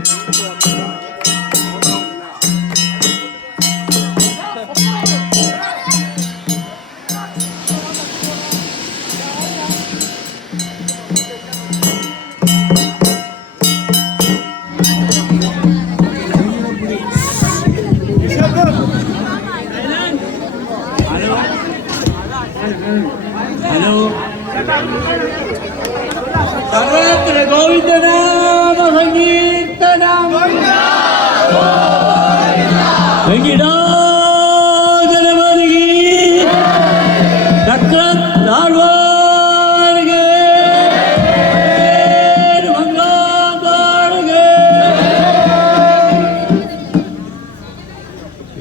Hello, സർവത്ര ഗോവിന്ദനാമ സങ്കീർത്തനം. വെങ്കിടാചലമരുകി ചക്രത്താഴ്വാരുകേ മംഗളാപാടുകേ.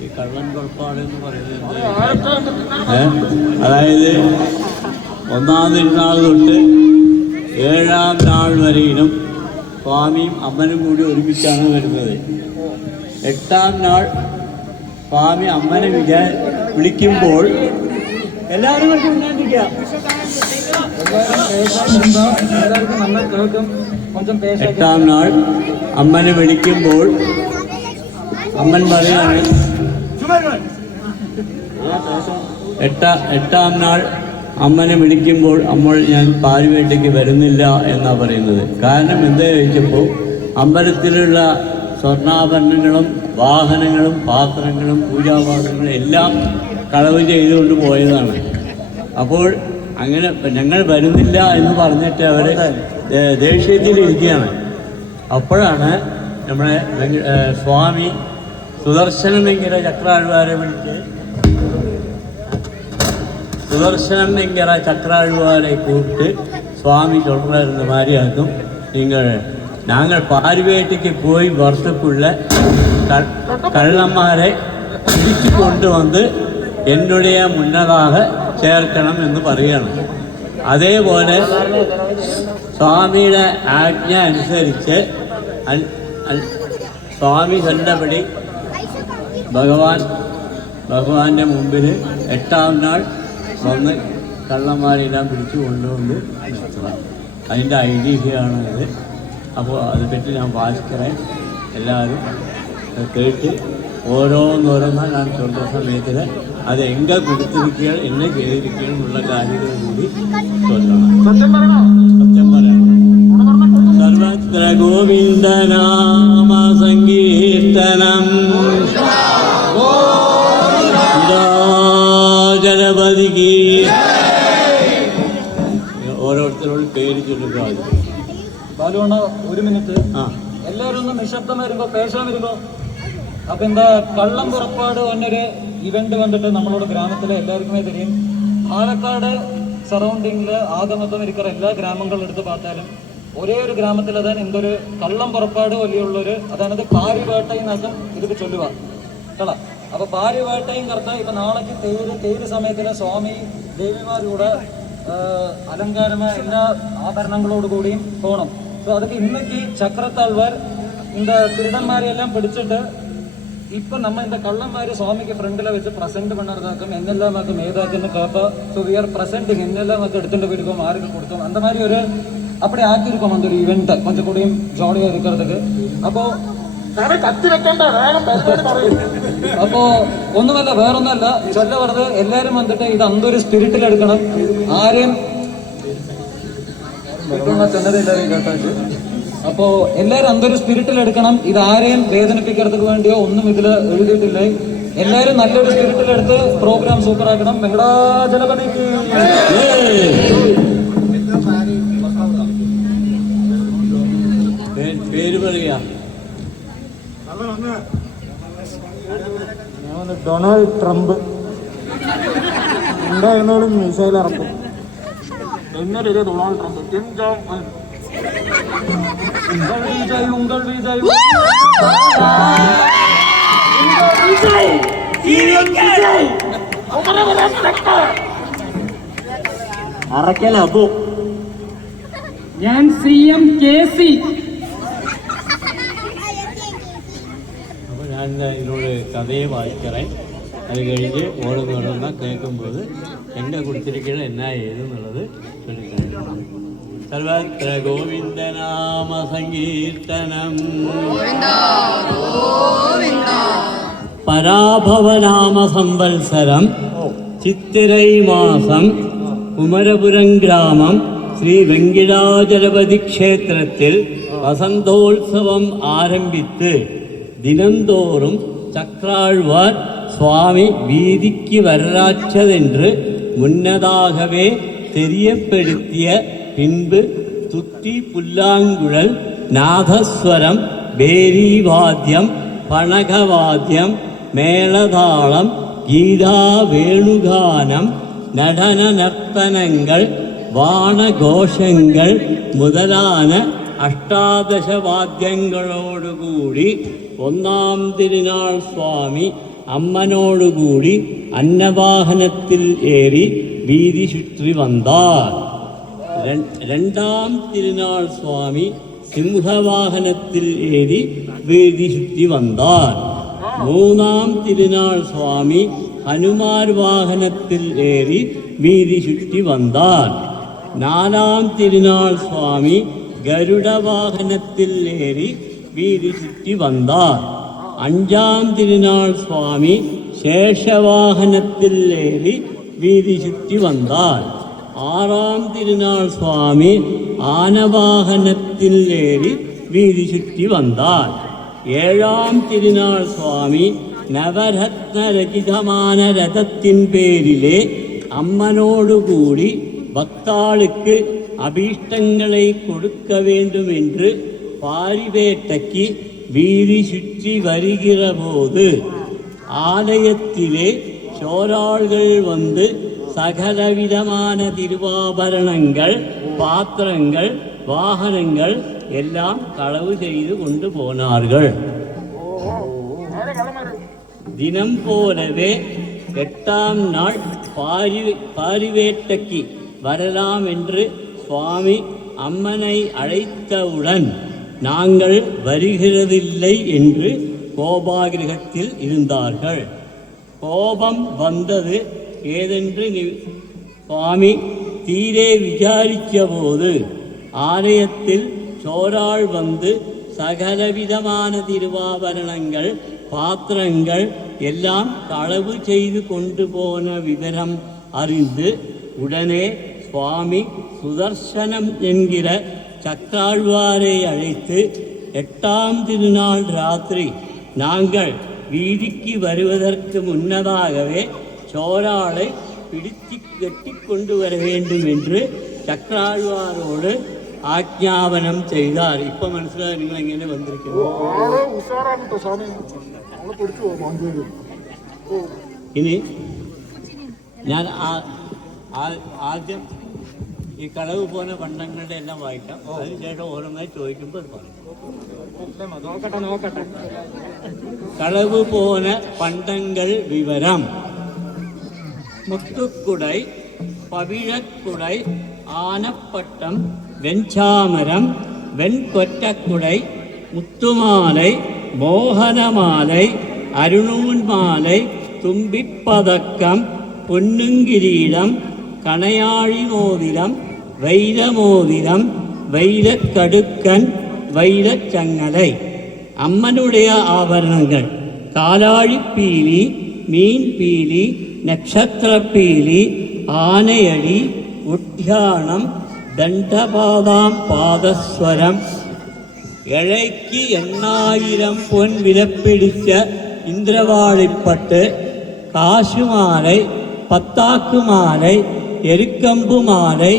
ഈ കള്ളൻ പുറപ്പാട് എന്ന് പറയുന്നത് അതായത് ഒന്നാം തിരുനാൾ തൊട്ട് 7-ാം നാൾ വരെയും സ്വാമിയും അമ്മനും കൂടി ഒരുമിച്ചാണ് വരുന്നത്. 8-ാം നാൾ സ്വാമി അമ്മനെ വിളിക്കുമ്പോൾ എല്ലാവരും വിളിക്കുക. 8-ാം നാൾ അമ്മനെ വിളിക്കുമ്പോൾ അമ്മൻ പറയാണ്, 8-ാം നാൾ അമ്മനെ വിളിക്കുമ്പോൾ ഞാൻ പാലുവേട്ടയ്ക്ക് വരുന്നില്ല എന്നാണ് പറയുന്നത്. കാരണം എന്താ ചോദിച്ചപ്പോൾ അമ്പലത്തിലുള്ള സ്വർണ്ണാഭരണങ്ങളും വാഹനങ്ങളും പാത്രങ്ങളും പൂജാപാത്രങ്ങളും എല്ലാം കളവ് ചെയ്തുകൊണ്ട് പോയതാണ്. അപ്പോൾ അങ്ങനെ ഞങ്ങൾ വരുന്നില്ല എന്ന് പറഞ്ഞിട്ട് അവർ ദേഷ്യത്തിലിരിക്കുകയാണ്. അപ്പോഴാണ് നമ്മുടെ സ്വാമി സുദർശനമെങ്കിര ചക്രാഴ്വാരെ വിളിച്ച് சுதர்சனம்ங்கிற சக்கராழ்வாரை கூப்பிட்டு சுவாமி சொல்கிறார், இந்த மாதிரி ஆகும், நாங்கள் பார்வேட்டுக்கு போய் வரத்துக்குள்ள கள்ளம்மாரை பிடிச்சு கொண்டு வந்து என்னுடைய முன்னதாக ചേർക്കണം എന്ന് പറയുകയാണ്. അതേപോലെ സ്വാമിയുടെ ആജ്ഞ അനുസരിച്ച് സ്വാമി കണ്ടപടി ഭഗവാന്റെ മുമ്പിൽ 8-ാം നാൾ വന്ന് കള്ളന്മാരെല്ലാം പിടിച്ചു കൊണ്ടുകൊണ്ട് നിർത്തണം. അതിൻ്റെ ഐതിഹ്യമാണത്. അപ്പോൾ അതിനെപ്പറ്റി ഞാൻ ഭാസ്കരൻ എല്ലാവരും കേട്ട് ഓരോന്നോരോന്നാണ് ഞാൻ ചൊല്ലുന്ന സമയത്തിൽ അത് എங்கே കൊടുത്തിരിക്കുക എന്നെ ചെയ്തിരിക്കണം എന്നുള്ള കാര്യങ്ങൾ കൂടി ചൊല്ലണം. സത്യം പറയണം. സർവത്ര ഗോവിന്ദനാമ സങ്കീർത്തനം ജനപതിക്ക് ഓരോരുത്തരോട് പേര് ചൊല്ലുക. ബാലുവണ്ണ ഒരു മിനിറ്റ്, എല്ലാവരും ഒന്ന് നിശബ്ദം വരുമ്പോ പേശാൻ വരുമ്പോ. അപ്പൊ എന്താ കള്ളം പുറപ്പാട് എന്നൊരു ഇവന്റ് വന്നിട്ട് നമ്മളോട് ഗ്രാമത്തിലെ എല്ലാവർക്കുമേ தெரியும். പാലക്കാട് സറൗണ്ടിങ്ങില് ആകെ മൊത്തം ഇരിക്കുന്ന എല്ലാ ഗ്രാമങ്ങളും എടുത്ത് பார்த்தாലും ഒരേ ഒരു ഗ്രാമത്തിൽ അതാണ് എന്തൊരു കള്ളം പുറപ്പാട് വലിയുള്ളൊരു അതാണത് പാരിവേട്ടയിനകം ഇതൊക്കെ ചൊല്ലുക കേള. അപ്പൊ പാരിവേട്ടയും കറുത്ത ഇപ്പൊ നാളേക്ക് തേര് സമയത്തിന് സ്വാമി ദേവിമാരുടെ അലങ്കാരമായ എല്ലാ ആഭരണങ്ങളോടുകൂടിയും പോകണം. സോ അതൊക്കെ ഇന്നേക്ക് ചക്രത്താൾവാർ இந்த திருடന്മാരെല്ലാം പിടിച്ചിട്ട് ഇപ്പൊ നമ്മ இந்த കള്ളന്മാര് സ്വാമിക്ക് ഫ്രണ്ടിലെ വെച്ച് പ്രസന്റ് പണ്ണതാക്കും എന്നെല്ലാം ആക്കും ഏതാക്കുന്നു kappa. So we R presenting എന്നെല്ലാം ആക്കും എടുത്തിട്ട് പോയിരിക്കും ആർക്ക് കൊടുക്കും அந்த மாதிரி ഒരു அப்படி ஆக்கியிருக்கோம் அந்த ஒரு ஈவெண்ட் கொஞ்சம் கூடயும் ஜாலியா இருக்கிறதுக்கு. அப்போ അപ്പോ ഒന്നുമല്ല വേറൊന്നുമല്ല ചൊല്ല പറഞ്ഞത് എല്ലാരും വന്നിട്ട് ഇത് അന്തൊരു സ്പിരിറ്റിൽ എടുക്കണം. ആരെയും അപ്പോ എല്ലാരും അന്തൊരു സ്പിരിറ്റിൽ എടുക്കണം. ഇത് ആരെയും വേദനിപ്പിக்கிறதுக்கு വേണ്ടിയോ ഒന്നും ഇതില് എഴുതിയിട്ടില്ലേ. എല്ലാരും നല്ലൊരു സ്പിരിറ്റിൽ എടുത്ത് പ്രോഗ്രാം സൂപ്പർ ആക്കണം. വെങ്കടാചലപതിക്ക് പേര് പറയാ. ഡൊണാൾഡ് ട്രംപ് എന്തായിരുന്നാലും മിസൈൽ ഇറക്കും. എന്നൊരു Donald Trump Kim Jong Un അറക്കല. അപ്പോ ഞാൻ CM KC. അപ്പോൾ ഞാൻ ഇതിനോട് കഥയെ വായിക്കറേ. അത് കഴിഞ്ഞ് ഓരോന്നോരോന്ന കേൾക്കുമ്പോൾ എന്നെ കൊടുത്തിരിക്കുന്നത് എന്നാ ഏതെന്നുള്ളത് ചൊല്ലിക്കാണ്. സർവത്ര ഗോവിന്ദനാമ സങ്കീർത്തനം. പരാഭവനാമ സംവത്സരം ചിത്തിരൈ മാസം കുമരപുരം ഗ്രാമം ശ്രീ വെങ്കിടാചലപതി ക്ഷേത്രത്തിൽ വസന്തോത്സവം ആരംഭിത്ത് ദിനംതോറും சக்கராழ்வார் சுவாமி வீதிக்கு வரலாற்றதென்று முன்னதாகவே தெரியப்படுத்திய பின்பு துத்தி புல்லாங்குழல் நாதஸ்வரம் பேரிவாத்தியம் பணகவாத்தியம் மேளதாளம் கீதா வேணுகானம் நடன நர்த்தனங்கள் வானഘോഷങ്ങൾ முதலான അഷ്ടാദശ വാദ്യങ്ങളോടുകൂടി ഒന്നാം തിരുനാൾ സ്വാമി അമ്മനോടുകൂടി അന്നവാഹനത്തിൽ ഏറി വീതി ചുറ്റി വந்தார். രണ്ടാം തിരുനാൾ സ്വാമി സിംഹവാഹനത്തിൽ ഏറി വീതി ചുറ്റി വந்தார். മൂന്നാം തിരുനാൾ സ്വാമി ഹനുമാൻ വാഹനത്തിൽ ഏറി വീതി ചുറ്റി വந்தார். നാലാം തിരുനാൾ സ്വാമി ഗരുഡ വാഹനത്തിൽ ഏറി വീതി ചുറ്റി വந்தார். അഞ്ചാം തിരുനാൾ സ്വാമി ശേഷവാഹനത്തിൽ ഏറി വീതി ചുറ്റി വந்தார். ആറാം തിരുനാൾ സ്വാമി ആനവാഹനത്തിൽ ഏറി വീതി ചുറ്റി വந்தார். ഏഴാം തിരുനാൾ സ്വാമി നവരത്നരചിതமான രഥത്തിൻ പേരിലെ അമ്മനോടുകൂടി பக்தாளுக்கு அபீஷ்டங்களை கொடுக்க வேண்டும் என்று பாரிவேட்டைக்கு வீதி சுற்றி வருகிற போது ஆலயத்திலே சோராள்கள் வந்து சகலவிதமான திருவாபரணங்கள் பாத்திரங்கள் வாகனங்கள் எல்லாம் களவு செய்து கொண்டு போனார்கள். தினம் போலவே 8ஆம் நாள் பாரிவேட்டைக்கு வரலாம் என்று சுவாமி அம்மனை அழைத்தவுடன் நாங்கள் வருகிறதில்லை என்று கோபாகிரகத்தில் இருந்தார்கள். கோபம் வந்தது ஏதென்று சுவாமி தீரே விசாரித்த போது ஆலயத்தில் சோராள் வந்து சகலவிதமான திருவாபரணங்கள் பாத்திரங்கள் எல்லாம் களவு செய்து கொண்டு போன விவரம் அறிந்து உடனே சுவாமி சுதர்சனம் என்கிற சக்கராழ்வாரை அழைத்து 8ஆம் திருநாள் ராத்திரி நாங்கள் வீதிக்கு வருவதற்கு முன்னதாகவே சோராளை பிடித்து கட்டி கொண்டு வர வேண்டும் என்று சக்கராழ்வாரோடு ஆக்ஞாபனம் செய்தார். இப்போ മനസ്സിലായി നിങ്ങൾ എങ്ങനെ വന്നിരിക്കുന്നു. ഇനി ഞാൻ ആദ്യം ഈ കളവ് പോന്ന പണ്ടങ്ങളുടെ എല്ലാം വായിക്കാം. അതിനുശേഷം ഓരോന്നായി ചോദിക്കുമ്പോൾ പറയും. കളവ് പോന പണ്ടങ്ങൾ വിവരം. മുത്തുക്കുടை, പവിഴക്കുടை, ആനപ്പട്ടം, വെഞ്ചാമരം, വെൺകൊറ്റക്കുടை, മുത്തുമാலை, മോഹനമാலை, അരുണൂൻമാலை, തുമ്പിപ്പതക്കം, പൊന്നുങ്കിരീടം, കണയാഴി മോതിരം, വൈരമോതിരം, വൈരക്കടുക്കൻ, വൈരച്ചങ്ങലൈ. അമ്മനുடைய ആഭരണങ്ങൾ കാലാഴിപ്പീലി, മീൻപീലി, നക്ഷത്രപ്പീലി, ആനയടി, ഉദ്യാനം, ദണ്ഡപാദാം പാദസ്വരം, ഇഴയ്ക്ക് 8000 പൊൻ വിലപ്പിടിച്ച ഇന്ദ്രവാളിപ്പട്ട്, കാശുമാலை, പത്താക്കുമാலை, എരുക്കമ്പുമാலை,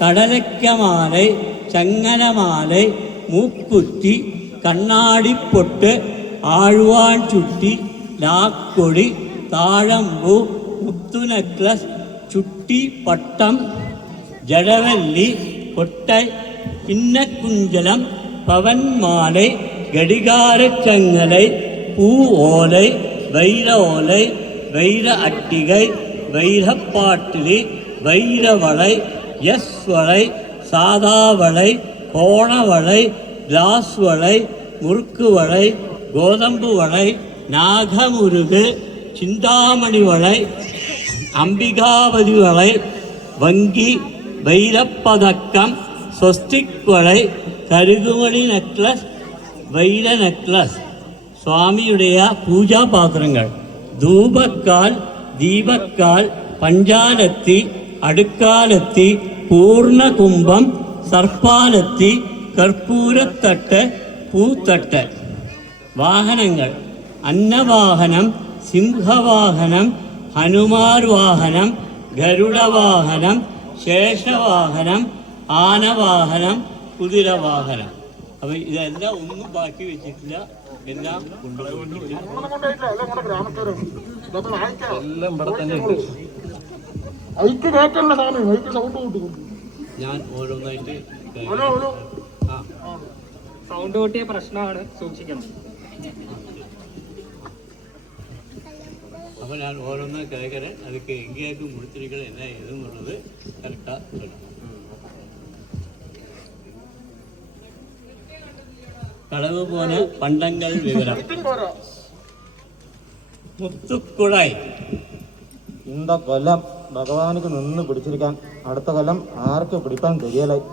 കടലയ്ക്കമാலை, ചങ്ങനമാலை, മൂക്കുത്തി, കണ്ണാടിപ്പൊട്ട്, ആഴ്വാൻ ചുട്ടി, ലാക്കൊടി, താഴമ്പൂ, മുത്തുനെക്ലസ്, ചുട്ടി പട്ടം, ജടവല്ലി, കൊട്ടை, കിന്നക്കുഞ്ചലം, പവൻമാலை, கடிகாரச்சங்கலை, பூ ஓலை, வைர ஓலை, வைர அட்டிகை, வைரப்பாட்டிலி, வைரவளை, எஸ் வளை, சாதாவளை, கோணவளை, கிளாஸ் வளை, முறுக்கு வளை, கோதம்பு வளை, நாகமுருகு, சிந்தாமணி வளை, அம்பிகாபதி வளை, வங்கி, வைரப்பதக்கம், സ്വസ്തിക് കൊളை കരുകുമണി നെക്ലസ്, വൈര നെക്ലസ്, സ്വാമിയുടെയ പൂജാപാത്രങ്ങൾ, ധൂപക്കാൽ, ദീപക്കാൽ, പഞ്ചാലത്തി, അടുക്കാലത്തി, പൂർണ്ണകുംഭം, സർപ്പാലത്തി, കർപ്പൂരത്തട്ട്, പൂത്തട്ട്. വാഹനങ്ങൾ: അന്നവാഹനം, സിംഹവാഹനം, ഹനുമാർ വാഹനം, ഗരുഡവാഹനം, ശേഷവാഹനം, ആനവാഹനം, കുതിരവാഹനം. അപ്പം ഇതെല്ലാം ഒന്നും ബാക്കി വെച്ചിട്ടില്ല, എല്ലാം കൊണ്ടുപോയി എല്ലാം ഇവിടെ തന്നെ ഉണ്ട്. ഞാൻ ഓരോന്നായിട്ട് സൗണ്ട് കൂട്ടിയ പ്രശ്നമാണ്, സൂക്ഷിക്കണം. അപ്പോൾ ഞാൻ ഓരോന്ന് കേൾക്കരെ അതൊക്കെ എങ്കേക്ക് മുടിച്ചിരിക്കണം എന്നാ ഏതെന്നുള്ളത് കറക്റ്റാ വരും. കളവ് പോലെ പണ്ടങ്ങൾ വിവരം. മുത്തുക്കുഴൈ. இந்த കൊല്ലം ഭഗവാനുക്ക് നിന്ന് പിടിച്ചിരിക്കാൻ അടുത്ത കൊല്ലം ആർക്ക് പിടിപ്പാൻ കഴിയലായി.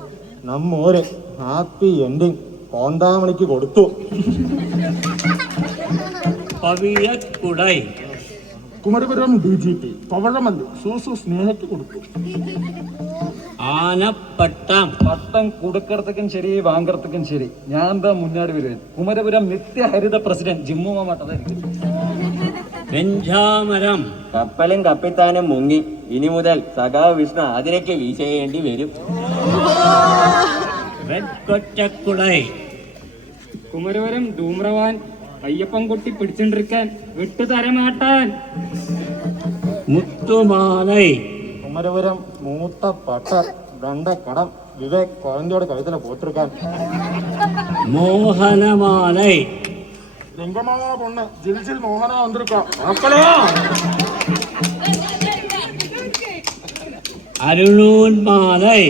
നമ്മോര് ഹാപ്പി എൻഡിങ് കോന്താമണിക്ക് കൊടുത്തു. പവിഴക്കുടൈ. കുമരപുരം DGP പവഴമല്ലി സൂസു സ്നേഹയ്ക്ക് കൊടുത്തു. ആനപ്പട്ടം. പട്ടം കൊടുക്കറത്തേക്കും ശരി, വാങ്കറത്തേക്കും ശരി, ഞാൻ എന്താ മുന്നാടി വരുവൻ. കുമരപുരം നിത്യഹരിത പ്രസിഡന്റ് ജിമ്മു മാമാട്ടതായിരിക്കും. വെഞ്ചാമരം. കപ്പലും കപ്പിത്താനും മുങ്ങി, ഇനി മുതൽ സഖാവ് വിഷ്ണു അതിനൊക്കെ വീശേണ്ടി വരും. വെക്കൊറ്റക്കുടൈ. കുമരവരം ധൂമ്രവാൻ അയ്യപ്പൻ കുട്ടി പിടിച്ചോണ്ടിരിക്കാൻ വിട്ടുതരമാട്ടാൻ. മുത്തുമാലൈ. കുമരപുരം മൂത്ത പട്ടർ കടം വിവേക് കുഴന്തയോട് കഴുതല പോത്തിരിക്കാൻ. മോഹനമാലൈ. ലിംഗമാല പൊണ്ണ് ജിൽജിൽ മോഹന വന്നിരിക്കാം. അരുണൂന്മാലൈ.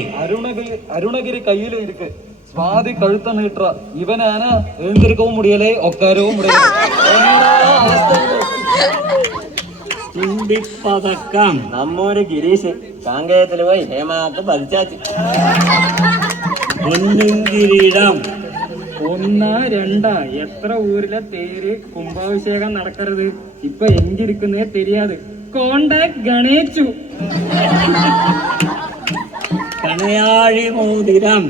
അരുണഗിരി കയ്യില് ഇരിക്ക്, സ്വാതി കഴുത്ത നീട്ട, ഇവനാന എഴുந்திருக்கவும் முடியலை, ഒക്കാരവും முடியலை. തുമ്പിപ്പതക്കം. നമ്മൂര് ഗിരീഷ് കാങ്കയത്തിൽ പോയി ഹേമാക്ക് പതിച്ചാച്ച്. പൊന്നും കിരീടം. ഒന്നാ രണ്ടാ എത്ര ഊരിലെ തേര് കുംഭാഭിഷേകം നടക്കരുത്, ഇപ്പൊ എങ്കിരിക്കുന്നേ தெரியாது. കോണ്ടാക്ട് ഗണേച്ചു. കണയാഴി മോതിരം.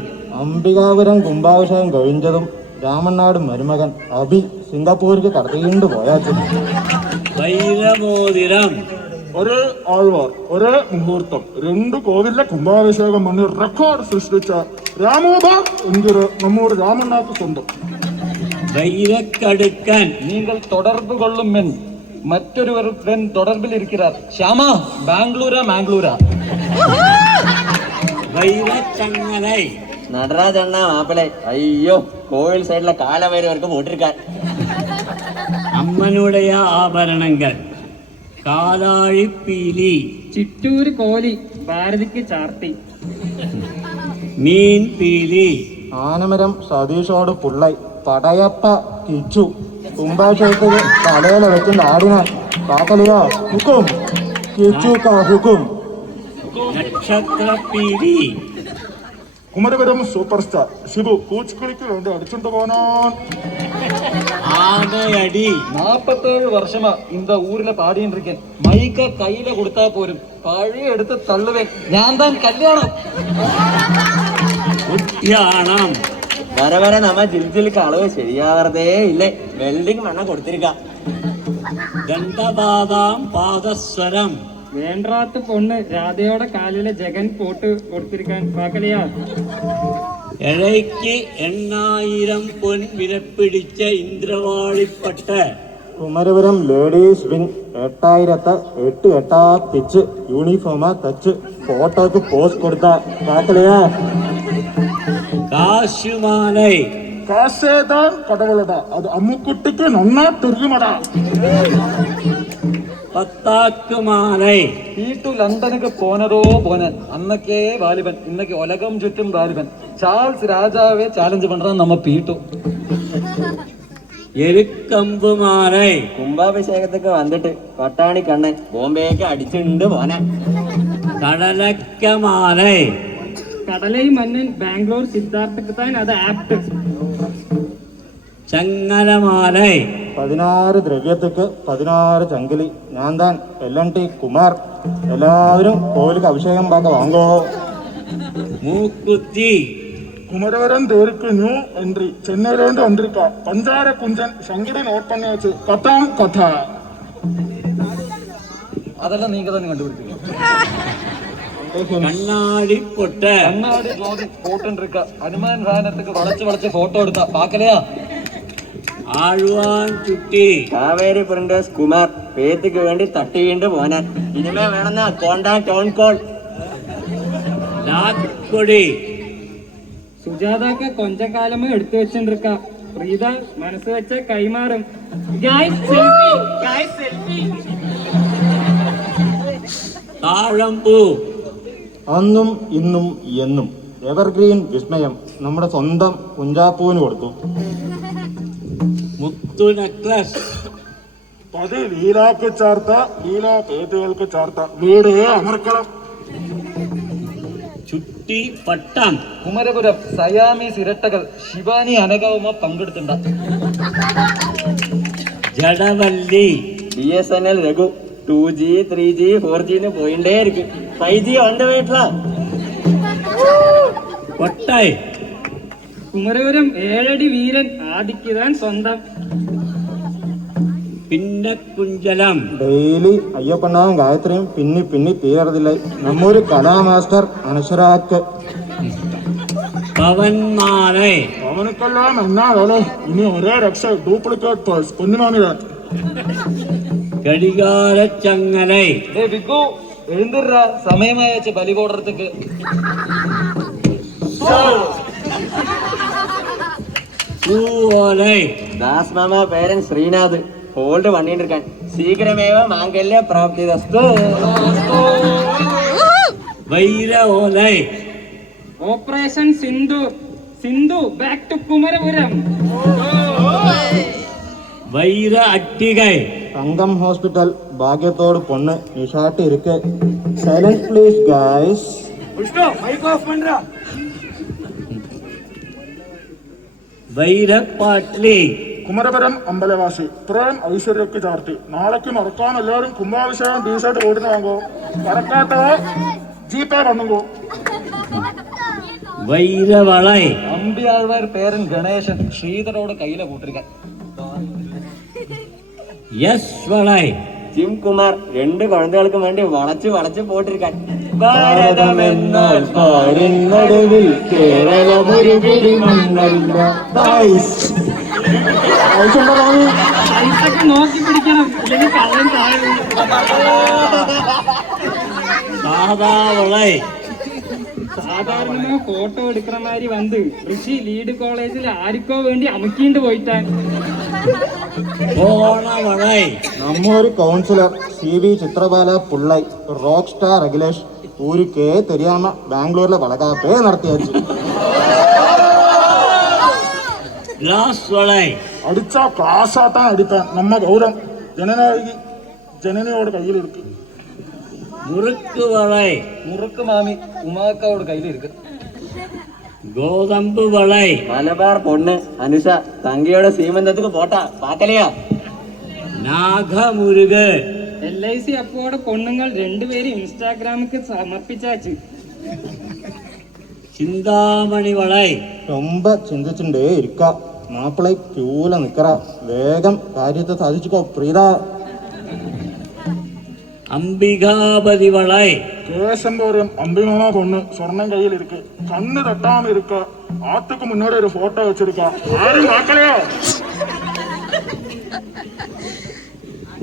അംബികാപുരം കുംഭാഭിഷേകം കഴിഞ്ഞതും രാമനാട് മരുമകൻ അഭി സിംഗപ്പൂർക്ക് കടത്തിയിട്ട് പോയാച്ചു. വൈരമോതിരം. ഒരേ ആൾവാർ ഒരേ മുഹൂർത്തം രണ്ട് കോവിലെ കുംഭാഭിഷേകം பண்ணி റെക്കോർഡ് സൃഷ്ടിച്ച രാമോബ എങ്കിറ് നമ്മൂർ രാമണ്ണാക്ക് സ്വന്തം. വൈരക്കടുക്കൻ. நீங்கள் தொடர்பு கொள்ளும் மென் மற்றொருவருடன் தொடர்பில் இருக்கிறார். ஷாமா ബാംഗ്ലൂരാ മാംഗ്ലൂരാ. വൈരച്ചങ്ങലൈ. നടരാജണ്ണ മാപ്പിളെ, അയ്യോ കോവിൽ സൈഡിലെ കാലവരവർക്ക് പോട്ടിരിക്കാൻ. അമ്മനുடைய ആഭരണങ്ങൾ. കാലാഴിപ്പീലി. ചിറ്റൂര് കോലി ഭാരതിക്ക് ചാർത്തി. മീൻ പീലി. ആനമരം സതീഷോട് പുള്ളൈ പടയപ്പ കിച്ചു കുംഭാഭിഷേകത്തിന് തലയില വെച്ചിട്ട് ആടിനാൻ കാക്കലിയോ ഹുക്കും കിച്ചു ഹുക്കും. നക്ഷത്രപ്പീലി. കുമരപുരം സൂപ്പർ സ്റ്റാർ ഷിബു കൂച്ചുകളിക്ക് വേണ്ടി അടിച്ചുകൊണ്ട് പോനാൻ. ആനയടി. 47 വർഷമാ இந்த ஊர்ல பாடிட்டு இருக்கேன். மைக்க கையில கொடுத்தா போரும், பழைய எடுத்து தள்ளுவேன். ഞാൻ താൻ കല്യാണം. ഉദ്യാനം. വര വര നമ്മ ജിൽജിൽക്ക് അളവ് ശരിയാവറതേ ഇല്ലേ, വെൽഡിങ് മണ്ണ കൊടുത്തിരിക്കാം. ദണ്ഡപാദാം പാദസ്വരം. വേണ്ടാത്ത പൊണ്ണ് രാധയോടെ കാലിലെ ജഗൻ പോട്ട് കൊടുത്തിരിക്കാൻ പാക്കലിയാ. എഴയ്ക്ക് 8000 പൊൻ വിലപ്പിടിച്ച ഇന്ദ്രവാളിപ്പട്ട്. കുമരപുരം ലേഡീസ് വിങ് 8000 8 പിച്ച് യൂണിഫോമാ തച്ച് ഫോട്ടോക്ക് പോസ്റ്റ് കൊടുത്ത കാക്കലയാ. കാശുമാലൈ. കാശേതാൻ കടവളടാ, അത് അമ്മുക്കുട്ടിക്ക് നന്നാ തെരിയുമടാ. പത്താക്കുമാലൈ. വീട്ടു ലണ്ടനുക്ക് പോനതോ പോനൻ, അന്നൊക്കെ വാലിബൻ, ഇന്നൊക്കെ ഉലകം ചുറ്റും വാലിബൻ. ചാൾസ് രാജാവേ ചാലഞ്ച് പண்றான் നമ്മ പീട്ടു. എരുക്കമ്പുമാലൈ. കുംഭാഭിഷേകത്തൊക്കെ വന്നിട്ട് പട്ടാണി കണ്ണൻ ബോംബെക്ക് അടിച്ചിട്ടുണ്ട് പോനെ. കടലക്കമാലൈ. കടലൈ മന്നൻ ബാംഗ്ലൂർ സിദ്ധാർത്ഥക്ക് താൻ അത് ആപ്റ്റ് ചങ്ങലമാലൈ 16 ദ്രവ്യத்துக்கு 16 ചങ്കിലി ഞാൻ താൻ LNT കുമാർ എല്ലാവരും കോവിലുക്ക് അഭിഷേകം പാക്ക വാങ്ങോ മൂക്കുത്തി குமரவரம் தேருக்கு நியூ என்ட்ரி சென்னையிலேருந்து வந்திருக்கா பஞ்சார குஞ்சன் சங்கடி நோட் பண்ணி வச்சு கதாம் கதா അതെല്ലാം നീங்க തന്നെ കണ്ടുപിടിച്ചിരിക്കും. കണ്ണാടി പൊട്ട് കണ്ണാടി ജോതി പോട്ടുണ്ടിരിക്ക ഹനുമാൻ വാഹനத்துக்கு വളച്ച് ഫോട്ടോ എടുത്ത പാക്കലയാ. ആഴ്വാൻ ചുട്ടി കാവേരി പ്രിന്റേഴ്സ് കുമാർ പേത്തിക്ക് വേണ്ടി തട്ടിയിട്ട് പോനാൻ ഇനിമേ വേണമെന്ന കോണ്ടാക്ട് ഓൺ കോൾ. ലാക്കൊടി സുജാതാക്ക കൊഞ്ച കാലമേ എടുത്തു വെച്ചിരിക്ക പ്രീത മനസ്സ് വെച്ച കൈമാറും. Guys selfie, guys selfie. താഴമ്പൂ അന്നും ഇന്നും എന്നും എവർഗ്രീൻ വിസ്മയം നമ്മുടെ സ്വന്തം കുഞ്ചാപ്പൂവിന് കൊടുത്തു. മുത്തു നെക്ലസ് പതി ലീലാക്ക് ചേർത്ത ലീലാ പേറ്റുകൾക്ക് ചേർത്ത വീട് അമർക്കളം ചുട്ടി പട്ടം കുമരപുരം സയാമീസ് ഇരട്ടകൾ ശിവാനി അനഘവുമ പങ്കെടുത്തിണ്ട. ജടവല്ലി BSNL Raghu 2G 3G 4G പോയിട്ടേ ഇരിക്കും. 5G ഉണ്ട് വീട്ടില. കൊട്ടായി കുമരപുരം 7 അടി വീരൻ ആദിക്കുതാൻ സ്വന്തം. പിന്നക്കുഞ്ചലം ഡെയിലി അയ്യപ്പണ്ണാവും ഗായത്രിയും പിന്നി തീരതില്ല നമ്മൊരു കലാമാസ്റ്റർ അനശ്വരാക്ക്. പവന്മാരെ അവനക്കെല്ലാം എന്നാ വേല ഇനി ഒരേ രക്ഷ ഡ്യൂപ്ലിക്കേറ്റ് പേഴ്സ് പൊന്നുമാമിയാൻ ഘടികാരച്ചങ്ങലൈ വിഗു എഴുന്നിറ സമയമായ ബലി പോടുறதுக்கு. പൂവോലൈ ദാസ് മാമ പേരൻ ശ്രീനാഥ് ഹോൾഡ് പണിയിരിക്കാൻ ശീഘ്രമേവ മാംഗല്യ പ്രാപ്തി ദസ്തു. വൈര ഓലൈ operation Sindhu, Sindhu back to Kumarapuram. വൈര അട്ടികൈ തങ്കം ഹോസ്പിറ്റൽ ഭാഗ്യത്തോട് പൊണ്ണ് നിഷാട്ട് ഇருக்கு. Silent please guys. വൈരപ്പാട്ലി കുമരപുരം അമ്പലവാസി ഇത്രയും ഐശ്വര്യക്ക് ചാർത്തി നാളേക്ക് മറക്കാൻ എല്ലാവരും കുംഭാഭിഷേകം ടീഷർട്ട് ഓടിന് വാങ്ങോ കറക്കാത്തോ ജീപ്പേ വന്നുങ്കോ. വൈരവളൈ അമ്പിയാഴ്വാർ പേരൻ ഗണേശൻ ശ്രീധരോട് കയ്യില കൂട്ടിരിക്കാൻ. യശ്വളൈ ജിം കുമാർ 2 കുഴന്തകൾക്കും വേണ്ടി വളച്ച് പോട്ടിരിക്കാൻ. ഭാരതമെന്നാൽ പാരിന്നടുവിൽ കേരളമൊരു പിടിമണ്ണല്ല. പൈസക്ക് നോക്കി പിടിക്കണം, ഇല്ലെങ്കിൽ കള്ളൻ താഴെ. സാധാവളൈ സാധാരണ ഫോട്ടോ എടുക്കുന്ന മാതിരി വന്ന് ഋഷി ലീഡ് കോളേജിൽ ആർക്കോ വേണ്ടി അമുക്കിണ്ട് പോയിട്ടാൻ. ഓണവളൈ നമ്മൊരു കൗൺസിലർ CV ചിത്രബാല പുള്ളൈ റോക്ക് സ്റ്റാർ അഖിലേഷ് ഊരിക്കേ തെരിയാമ ബാംഗ്ലൂരിലെ വളകാപ്പേ നടത്തിയാച്ചു. ഗ്ലാസ് വളൈ അടിച്ചാ ക്ലാസ്സാത്താൻ അടിപ്പാൻ നമ്മ ഗൗരം ജനനയോട് കയ്യിലെടുക്കും. മുറുക്ക് വളൈ മുറുക്ക് മാമി ഉമാക്കാவோட കയ്യിൽ ഇരിക്കും. ഗോതമ്പ് വളൈ മലബാർ പൊണ്ണ് അനുഷ തങ്കയുടെ സീമന്തத்துக்கு പോട്ടാ പാക്കലയാ. നാഗമുരുക് LIC അപ്പോടെ പൊണ്ണുങ്ങൾ 2 പേര് ഇൻസ്റ്റാഗ്രാമിക്ക് സമർപ്പിച്ചാച്ച്. ചിന്താമണി വളൈ ரொம்ப ചിന്തിച്ചിട്ടേ ഇരിക്ക മാപ്പിളை ക്യൂല നിക്കറ വേഗം കാര്യത്തെ സാധിച്ചുക്കോ പ്രീത. അംബികാപതി വളൈ കേശമ്പോരം അമ്പിമാമ പൊണ്ണ് സ്വർണം കയ്യിലിരിക്ക് കണ്ണ് തട്ടാമ ഇരുക്ക ആത്തുക്ക് മുന്നോടെ ഒരു ഫോട്ടോ വെച്ചെടുക്ക ആരും വാക്കലയോ.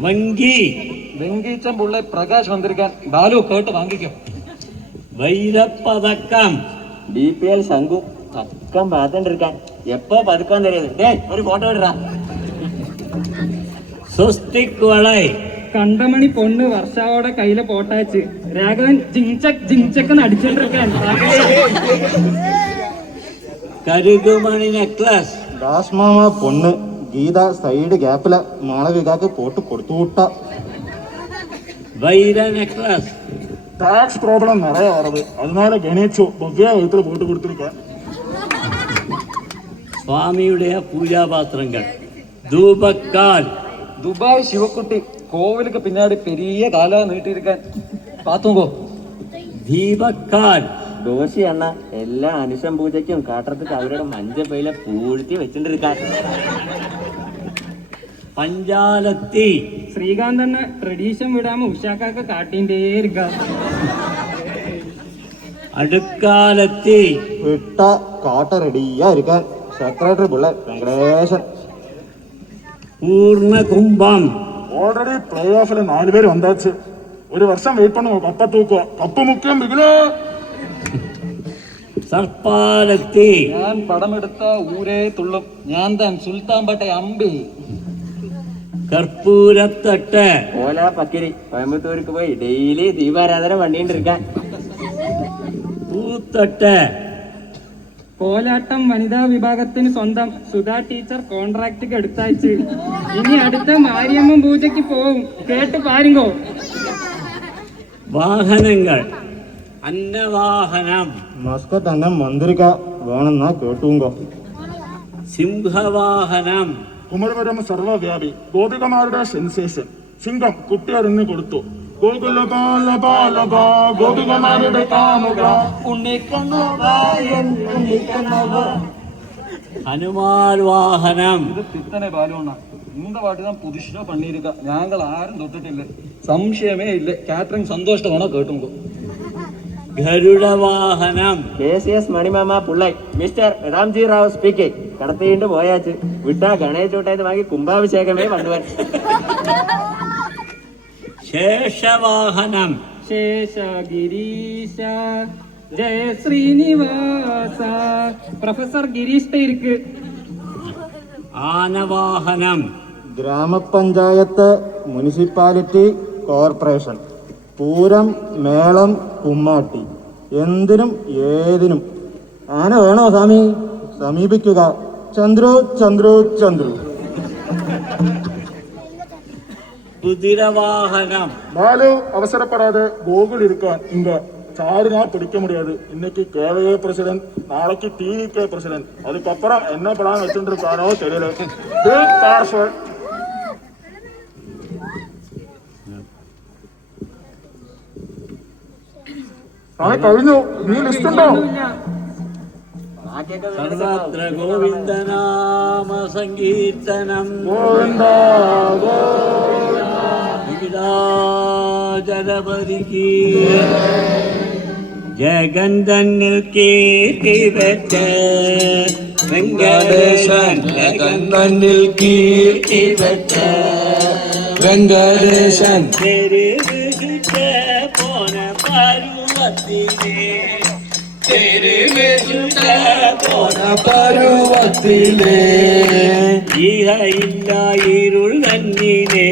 വങ്കി വെങ്കീച്ചം പുള്ളை പ്രകാശ് വന്നിരിക്കാൻ ബാലു കേട്ട് വാങ്ങിക്കും. വൈരപ്പതക്കം DPL ശംഖു പക്കം പാത്തണ്ടിരിക്കാൻ എപ്പോ പതുക്കാൻ തരുന്നത്. ഒരു ഫോട്ടോ ഇടാ. സ്വസ്തിക് വളൈ കണ്ടമണി പൊണ്ണ് വർഷാവോടെ കയ്യിലെ പോട്ടാച്ച് രാഘവൻ ജിങ്ചക്ക് അടിച്ചോണ്ടിരിക്കാൻ. കരുകുമണി നെക്ലസ് ദാസ്മാമ പൊണ്ണ് ഗീത സൈഡ് ഗ്യാപ്പില് മാളവികാക്ക് പോട്ട് കൊടുത്തുവിട്ട. വൈര നെക്ലസ് டாக்ஸ் ப்ராப்ளம் நிறைய வருது, அதனால கணேஷோ பவ்யா வயிற்றுல போட்டு கொடுத்துருக்கேன். സ്വാമിയുടെ പൂജാപാത്രങ്ങൾ ധൂപക്കാൽ துபாய் சிவக்குட்டி கோவிலுக்கு பின்னாடி பெரிய காலா நீட்டிருக்கேன், பாத்துங்கோ. ദീപക്കാൽ ദോശി അണ്ണ എല്ലാ അനുഷം പൂജയ്ക്കും കാട്ടറത്തുക്ക് അവരുടെ മஞ்சപ്പയില പൂഴ്ത്തി വെച്ചിട്ടിരിക്കാൻ. പഞ്ചാലത്തി ശ്രീകാന്ത് അണ്ണ ട്രഡീഷൻ വിടാമ ഉഷാക്കാക്ക കാട്ടിൻ്റെ ഇരിക്ക. അടുക്കാലത്തി വിട്ട കാട്ട റെഡിയാ ഇരിക്കാൻ സെക്രട്ടറി പിള്ള വെങ്കടേശൻ. പൂർണ്ണകുംഭം ஆல்ரெடி பிளே ஆஃப்ல 4 பேர் வந்தாச்சு, ஒரு வருஷம் வெயிட் பண்ணுவோம். கப்பை தூக்குவோம், கப்பு முக்கியம் பிகிலோ. സർപ്പാലത്തി ഞാൻ പടമെടുത്ത ഊരേ തുള്ളും, ഞാൻ താൻ സുൽത്താൻ പട്ട അമ്പി. കർപ്പൂരത്തട്ട് ഓല പക്കിരി കോയമ്പത്തൂർക്ക് പോയി ഡെയിലി ദീപാരാധന വണ്ടിണ്ടിരിക്കാൻ. പൂത്തട്ട് കോലാട്ടം വനിതാ വിഭാഗത്തിന് സ്വന്തം സുധാ ടീച്ചർ കോൺട്രാക്ട് എടുത്തയച്ച് ഇനി അടുത്ത മാരിയമ്മൻ പൂജയ്ക്ക് പോവും, കേട്ട് പാരുങ്കോ. വാഹനങ്ങൾ അന്നവാഹനം മസ്കറ്റ് അന്നം മന്ത്രിക്ക വേണമെന്നാ കേട്ടുങ്കോ. സിംഹവാഹനം കുമരപുരം സർവ്വവ്യാപി ഗോപികമാരുടെ സെൻസേഷൻ സിംഗം കുട്ടിയറിഞ്ഞു കൊടുത്തു. ഗോകുല ബാല ബാലക ഗോപികമാരുടെ കാമുക ഹനുമാൻ വാഹനം ഇത് തിത്തനെ ബാലുണ്ണ, இந்த வாட்டி தான் புதுசா பண்ணியிருக்கா, ഞങ്ങൾ ആരും തൊട്ടിട്ടില്ല, സംശയമേ ഇല്ല. കാറ്ററിംഗ് സന്തോഷമാണോ കേട്ടുങ്കോ. ഗരുഡവാഹനം KCS മണിമാമ പുള്ളൈ മിസ്റ്റർ രാംജി റാവ് സ്പീക്കിംഗ്. കടത്തിയിട്ട് പോയാച്ച് വിട്ടാ ഗണേശ് ചൂട്ടായത് വാങ്ങി കുംഭാഭിഷേകമേ വണ്ടുവൻ. ശേഷവാഹനം ശേഷ ഗിരീശ ജയ ശ്രീനിവാസ. പ്രൊഫസർ ഗിരീഷ് ഇരിക്ക്. ആനവാഹനം ഗ്രാമപഞ്ചായത്ത്, മുനിസിപ്പാലിറ്റി, കോർപ്പറേഷൻ, പൂരം, മേളം, കുമ്മാട്ടി, എന്തിനും ഏതിനും ആന വേണോ സ്വാമി? സമീപിക്കുക. ചന്ദ്രു ചന്ദ്രു ചന്ദ്രു. കുതിരവാഹനം பாலு அவசரப்படாத, கோகுல் இருக்கான் இங்க. சாருனா பிடிக்க முடியாது. இன்னைக்கு கேவையே பிரசிடென்ட், நாளைக்கு டிவிகே பிரசிடென்ட், அதுக்கப்புறம் என்ன படம் வச்சுட்டு இருக்காரோ தெரியல. Big powerful. കഴിഞ്ഞു, നീ ലിസ്റ്റ് ഉണ്ടോ? സർവത്ര ഗോവിന്ദനാമ സങ്കീർത്തനം ഗോവിന്ദ ജലപതിക്ക് ജഗന്തന്നിൽ കീർത്തി വെച്ച വെങ്കടേശൻ. ജഗന്തന്നിൽ കീർത്തി വെച്ച വെങ്കടേശൻ. തെരുവിട്ട് പോന പരുവത്തിലെ പോന പരുവത്തിലെ ഇഹയില്ല ഇരുൾ തന്നിലെ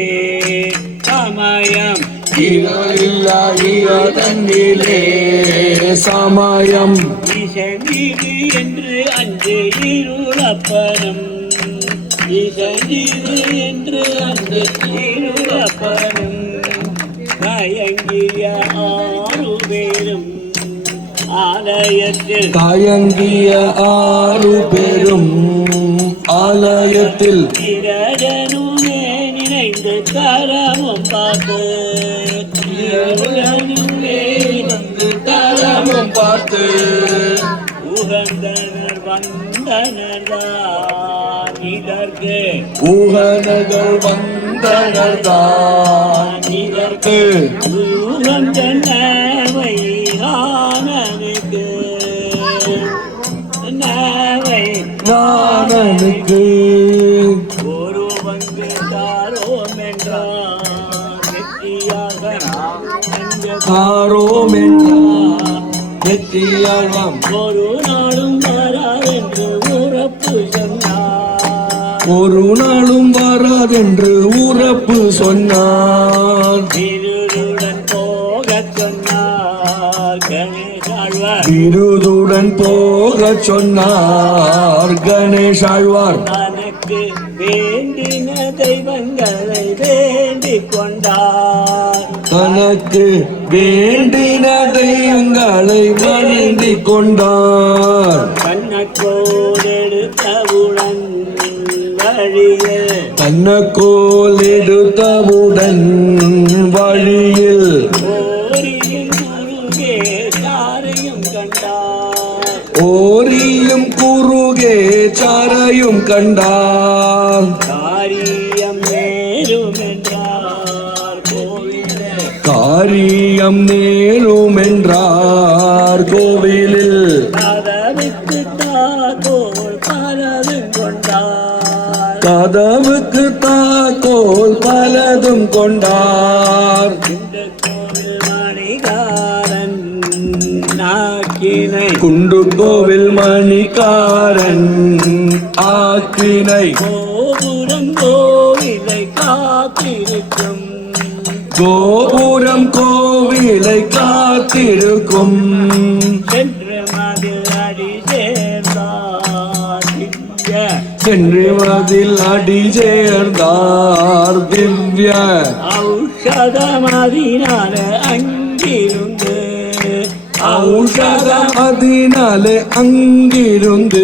സമയം. ഇഹയില്ല ഇരുൾ തന്നിലെ സമയം. ഈശനീതി என்று அன்று ഇരുളപ്പനം. ഈശനീതി என்று அன்று ഇരുളപ്പനം. തയങ്ങിയ ആറുപേരും ആലയത്തിൽ തയങ്ങിയ ആറുപേരും ആലയത്തിൽ இரடனுமே நினைந்து கரமும் பார்த்து இரடனுமே நினைந்து கரமும் பார்த்து உகந்தனர் வந்தனர் தான் இதற்கு. ஊகனர்கள் வந்தனர் தான் இதற்கு. உகந்தனவை ஆனனுக்கு நவை நானனுக்கு ஒரு பங்கு தாரோம் என்றார் வெற்றியாக தாரோம் என்றார் வெற்றியாழ்வாம். ஒரு நாளும் வராதென்று உறப்பு சொன்னார். ஒரு நாளும் வராதென்று உறப்பு சொன்னார். திருடன் போகச் சொன்னார் கணேசாழ்வார். விருதுடன் போகச் சொன்னார் கணேசாழ்வார். தனக்கு வேண்டின தெய்வங்களை வேண்டிக் கொண்டார். தனக்கு வேண்டின தெய்வங்களை வணங்கிக் கொண்டார். கண்ணக்கோல் எடுத்தவுடன் வழியில் கண்ணக்கோல் எடுத்தவுடன் வழியில் ஓரியின் குருகே சாரையும் கண்டார். ஓரியும் குறுகே சாரையும் கண்டார். காரியம் மேலும் என்றார் கோவிலே காரியம் நேரும் என்றார் கோவிலில். கதவுக்கு தாக்கோல் பலதும் கொண்டார். கதவுக்கு தாக்கோல் பலதும் கொண்டார். இந்த கோவில் மணிகாரன் நாக்கினை குண்டு கோவில் மணிக்காரன் ஆக்கினை. கோபுரம் கோவிலை காத்திருக்கும். கோபுரம் கோவிலை காத்திருக்கும். சென்று மதில் அடி சேர்ந்தார் திவ்ய. சென்று மதில் அடி சேர்ந்தார் திவ்ய. ஔஷதமதினால அங்கிருந்து ஔஷதம் அதனாலே அங்கிருந்து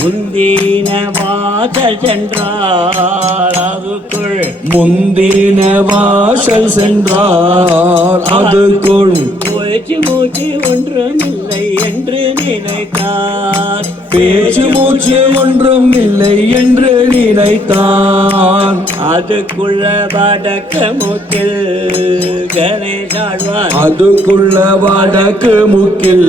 முந்தின வாசல் சென்றார் அதுக்குள். முந்தின வாசல் சென்றார் அதுக்குள். பேச்சு மூச்சு ஒன்றுமில்லை என்று நினைத்தார். பேச்சு மூச்சு ஒன்றும் இல்லை என்று நினைத்தான். அதுக்குள்ள வடக்க முக்கில் கணேசாழ்வார். அதுக்குள்ள வடக்கு முக்கில்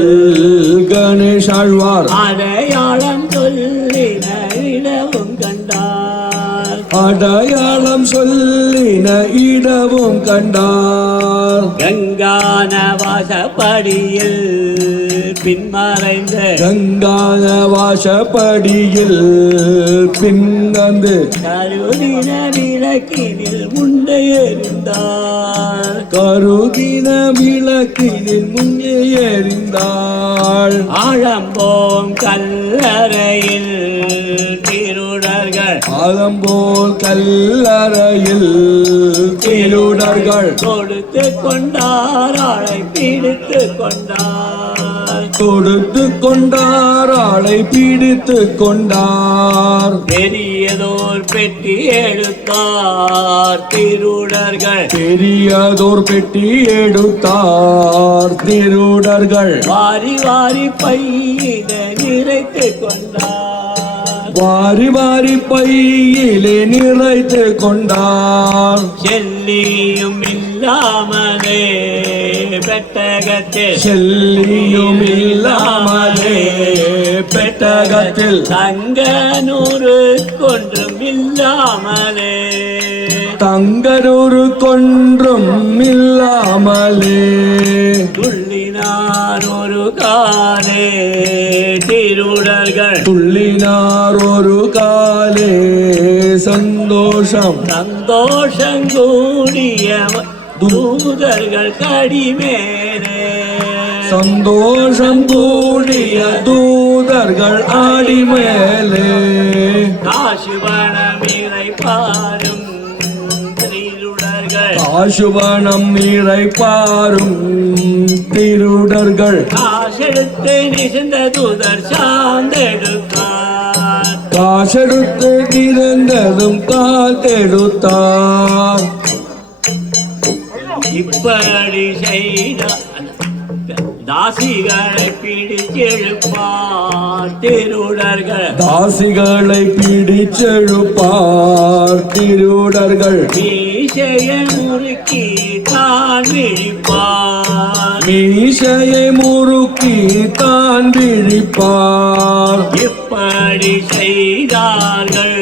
கணேசாழ்வார். அடையாளம் சொல்லின இடவும் கண்டார். அடையாளம் சொல்லின இடவும் கண்டார். கங்கான வாசப்படியில் பின்மறைந்த கங்கான வாசப்படியில் பின்னந்து கருதின விளக்கினில் முண்டை எறிந்தார். கருகின விளக்கினில் முன்னே எறிந்தாள். ஆழம்போம் கல்லறையில் திருடர்கள் ஆலம்போல் கல்லறையில் திருடர்கள் கொடுத்து கொண்டார் ஆளை பிடித்து கொண்டார். கொடுத்து கொண்டார் ஆளை பிடித்து கொண்டார். பெரியதோர் பெட்டி எடுத்தார் திருடர்கள். பெரியதோர் பெட்டி எடுத்தார் திருடர்கள். வாரி வாரி பையில நிறைத்து கொண்டார். வாரி வாரி பையிலே நிறைத்து கொண்டார். செல்லியும் இல்லாமலே பெட்டகத்தில் செல்லியும் இல்லாமலே பெட்டகத்தில் தங்க நூறு கொன்றும் இல்லாமலே தங்கரூரு கொன்றும் இல்லாமலே துள்ளினார் ஒரு காலே திருடர்கள். துள்ளினார் ஒரு காலே சந்தோஷம். சந்தோஷம் கூடிய தூதர்கள் கடிமேலே. சந்தோஷம் கூடிய தூதர்கள் ஆடிமேலே. காசு பணமிரை பாரும் திருடர்கள். காசுபணம் இறைப்பாரும் திருடர்கள். காசெடுத்து நிசந்த தூதர் சார்ந்தெடுத்தார். காசெடுத்து திறந்ததும் காத்தெடுத்தார். இப்படி செய்த தாசிகளை பிடிச்செழுப்பார் திருடர்கள். தாசிகளை பிடிச்செழுப்பார் திருடர்கள். மீசையை முறுக்கி தான் விழிப்பார். மீசையை முறுக்கி தான் விழிப்பார். இப்படி செய்தார்கள்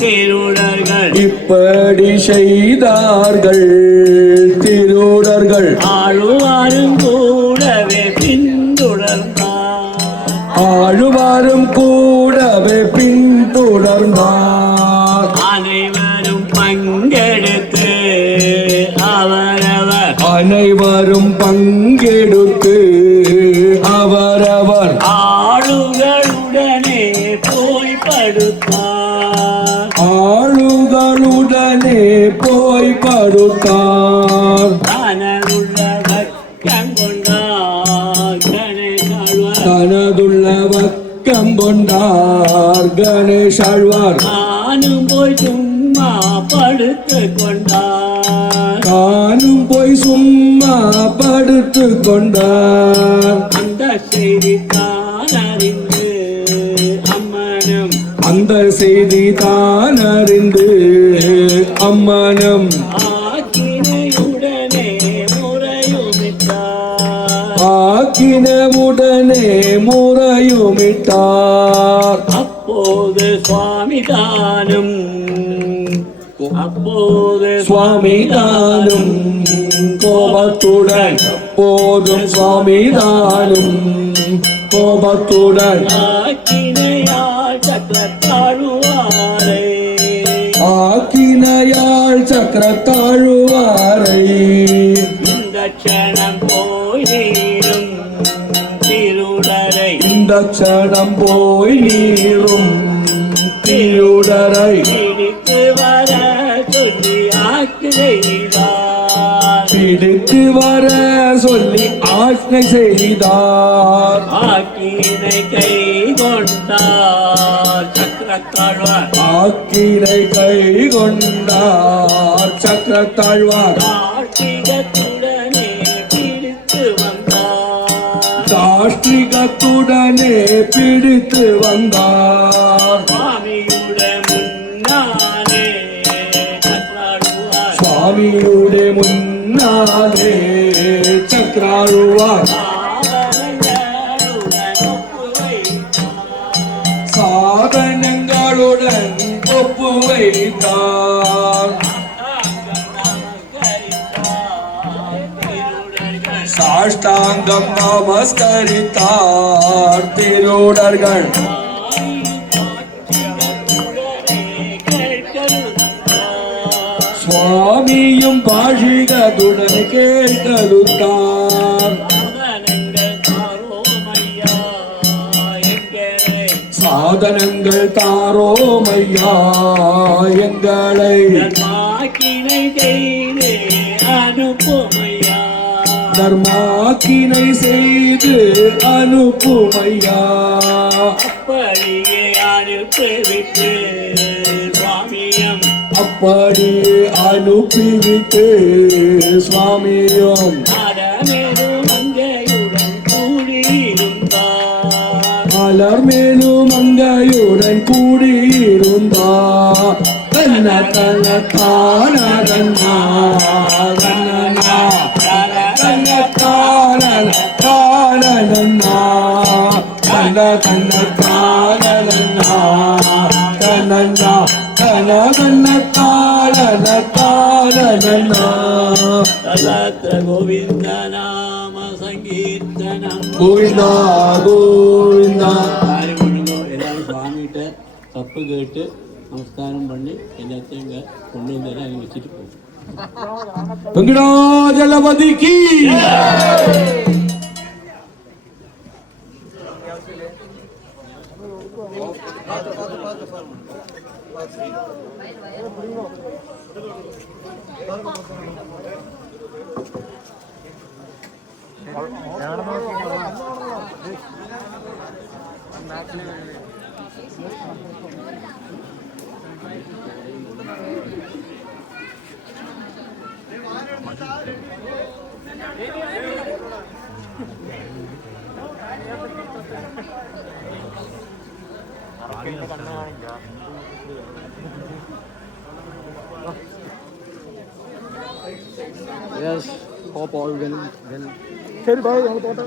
திருடர்கள். இப்படி செய்தார்கள் திருடர்கள். ஆளுவாரும் கூடவே பின்தொடர்ந்தார். ஆழுவாரும் கூடவே பின்தொடர்ந்தார். அனைவரும் பங்கெடுத்து அவரவர் அனைவரும் பங்கெடுத்து அவரவர் ஆளுகளுடனே போய் படுத்தார். ஆளுகளுடனே போய் படுத்தார். தனதுள்ள கொண்டார் கணேஷ் ஆழ்வார். நானும் போய் சும்மா படுத்து கொண்டார். தானும் போய் சும்மா படுத்து கொண்டார். அந்த செய்தி தான் அறிந்து அம்மனும் அந்த செய்தி தான் அறிந்து அம்மனும் ஆக்கினையுடனே முறையுமிட்டார். ஆக்கினவுடனே முறையுமிட்டார். அப்போது சுவாமிதானும் சுவாமிதானும் கோபத்துடன் போதும் சுவாமிதானும் கோபத்துடன் ஆக்கினையால் சக்கரத்தாழ்வாரை ஆக்கினையாள் சக்கரத்தாழ்வாரை இந்த க்ஷணம் போய் நீரும் திருடரை இந்த க்ஷணம் போய் நீரும் திருடரை பிடித்து வர சொல்லி ஆக்கு செய்தார். பிடித்து வர சொல்லி ஆக்ஞை செய்தார். ஆக்கினை கை கொண்டார் சக்கரத்தாழ்வார். ஆக்கினை கை கொண்டார் சக்கரத்தாழ்வார். கார்த்திகத்துடனே பிடித்து வந்தார். தாஷ்டிகத்துடனே பிடித்து வந்தார். சுவாமியுடைய முன்னாலே சுவாமியுடைய சக்கராழ்வார். முன்னாலே சக்கராழ்வார் சாதனங்களுடன் ஒப்பு வைத்தார். சாஷ்டாங்கம் நமஸ்கரித்தார் திருடர்கள். சுவாமியும் பாஷிகத்துடன் கேட்கலுத்தார். சாதனங்கள் தாரோமையா எங்களை மாக்கினை செய்து அனுப்புமையா. தர்மாக்கினை செய்து அனுப்புமையா. அப்படியே அனுப்பிவிட்டு சுவாமியம் அப்படியே அனுப்பிவிட்டு சுவாமியும் அடமேலும் அங்கையுடன் கூடியிருந்தார். மலர் மேலும் அங்கையுடன் கூடியிருந்தார். தன்ன தன்ன தான தன்னா தன்னா தன்ன தான தானன்னா தன்ன தன்ன தானன்னா தன்னா தன தன்ன தான தானன்னா. தலத்திர கோவிந்த நாம சங்கீர்த்தனம். கோவிந்தா கோவிந்தா. காரியம் பண்ணுங்க. எல்லாரும் சுவாமிகிட்ட தப்பு கேட்டு நமஸ்காரம் பண்ணி எல்லாத்தையும் இங்கே கொண்டு வந்து அங்கே வச்சுட்டு போகும். வெங்கடாஜலபதிக்கு Yes, hope all well. ശരി, ബൈ, ഞങ്ങൾ പോട്ടെ.